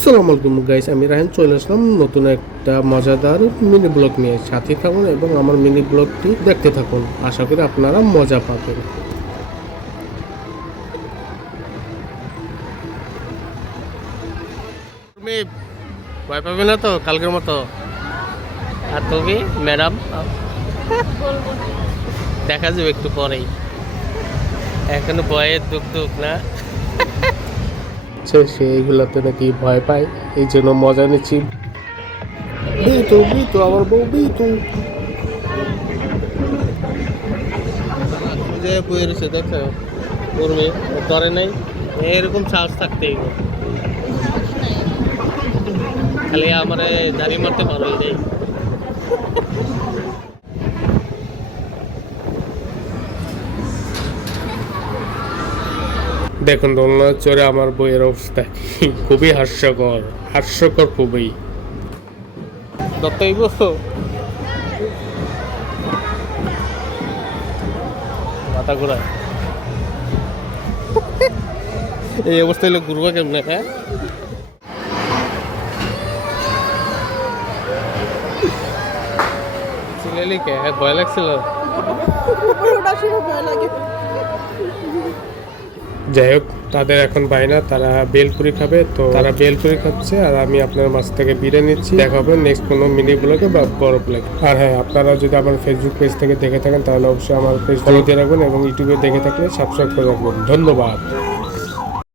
আসসালামু আলাইকুম গাইস, আমি রায়হান চলে আসলাম নতুন একটা মজাদার মিনি ব্লগ নিয়ে। সাথে থাকুন এবং আমার মিনি ব্লগটি দেখতে থাকুন। আশা করি আপনারা মজা পাবেন। তুমি ভয় পাবে না তো কালকের মতো? আর তুমি ম্যাডাম দেখা যাবে একটু পরেই, এখনো ভয়ের দুঃখ না। সে এইগুলাতে নাকি ভয় পায়, এই জন্য মজা নিচ্ছি। বিতু বিতু আমার বউ বিতু যে বইয়ে রয়েছে, দেখো কর্মী করে নাই। এরকম সাহস থাকতেই খালি আমার দাড়ি মারতে পারো এই। দেখুন দোলনা চড়ে আমার বইয়ের অবস্থা খুবই হাস্যকর খুবই। দত্তইব মাথা ঘোরায় এই অবস্থা হলে ঘুরবা কেমনে? হ্যাঁ, চিলালি কে? ভয় লাগছিল। যাই হোক, তাদের এখন বায়না, তারা বেলপুরি খাবে, তো তারা বেলপুরি খাচ্ছে আর আমি আপনার মাছ থেকে বিরিয়ানি নিচ্ছি। দেখা হবে নেক্সট কোনো মিনি ব্লগে বা বড় ব্লগে। আর হ্যাঁ, আপনারা যদি আমার ফেসবুক পেজ থেকে দেখে থাকেন তাহলে অবশ্যই আমার পেজ ফলো দিয়ে রাখবেন এবং ইউটিউবে দেখে থাকলে সাবস্ক্রাইব করে রাখবেন। ধন্যবাদ।